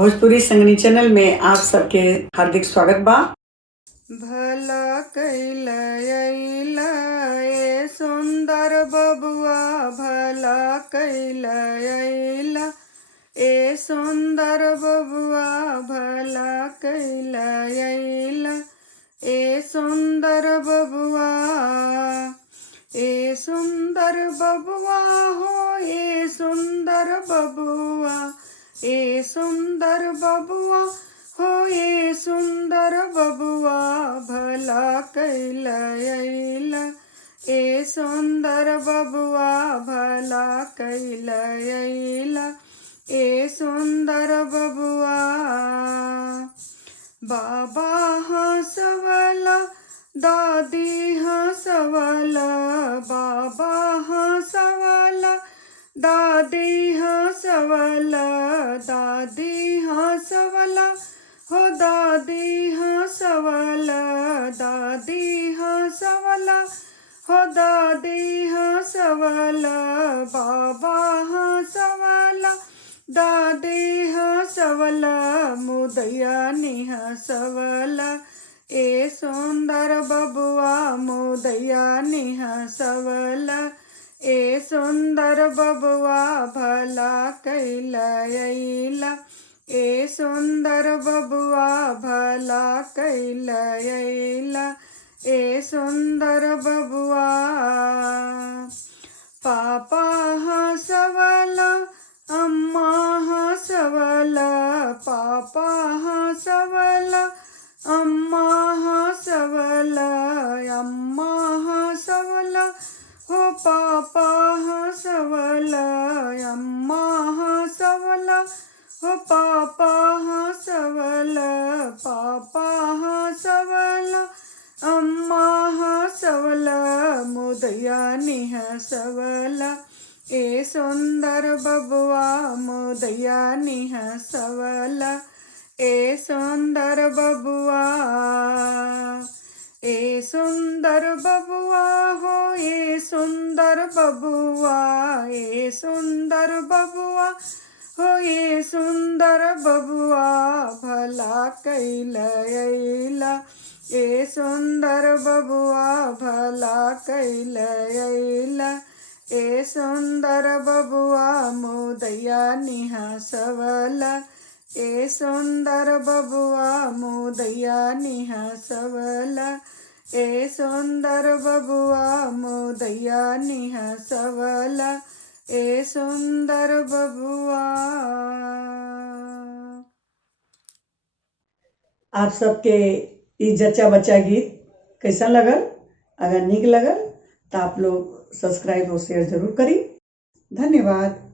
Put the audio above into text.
Bhojpuri संगनी channel में आप सबके हार्दिक स्वागत बा। भला कैला ए सुंदर बबुआ, भला कैला ए सुंदर बबुआ, भला कैला ए सुंदर बबुआ, ए सुंदर बबुआ हो, ए सुंदर बबुआ, ए सुंदर बबुआ हो, ए सुंदर बबुआ, भला कैला ए सुंदर बबुआ, भला कैला ए सुंदर बबुआ। बाबा हंसवला, दादी हंसवला, बाबा हंसवला, दादी हंसवला, दादी हंसवला हो, दादी हंसवला, दादी हंसवला हो, दादी हंसवला, बाबा हंसवला, दादी हंसवला, मुदैया हंसवला ए सुंदर बबुआ, मुदैया हंसवला ए सुंदर बबुआ, भला कैला ए सुंदर बबुआ, भला कैला ए सुंदर बबुआ। पापा हंसवला, अम्मा हंसवला, पापा हंसवला, अम्मा हंसवला, अम्मा हंसवला हो, पापा हंसवला, अम्मा हंसवला हो, पापा हंसवला, पापा हंसवला, अम्मा हंसवला, मुदैया हंसवला ए सुंदर बबुआ, मुदैया हंसवला ए सुंदर बबुआ। ए सुंदर बबुआ हो, ए सुंदर बबुआ, ए सुंदर बबुआ हो, ए सुंदर बबुआ, भला कैला ए सुंदर बबुआ, भला कैला ए सुंदर बबुआ, मुदैया हंसवला ए सुंदर बबुआ, मुदैया हंसवला ए सुंदर बबुआ, मुदैया हंसवला ए सुंदर बबुआ। आप सबके ई जच्चा बच्चा गीत कैसा लगल? अगर निक लगल तो आप लोग सब्सक्राइब और शेयर जरूर करी। धन्यवाद।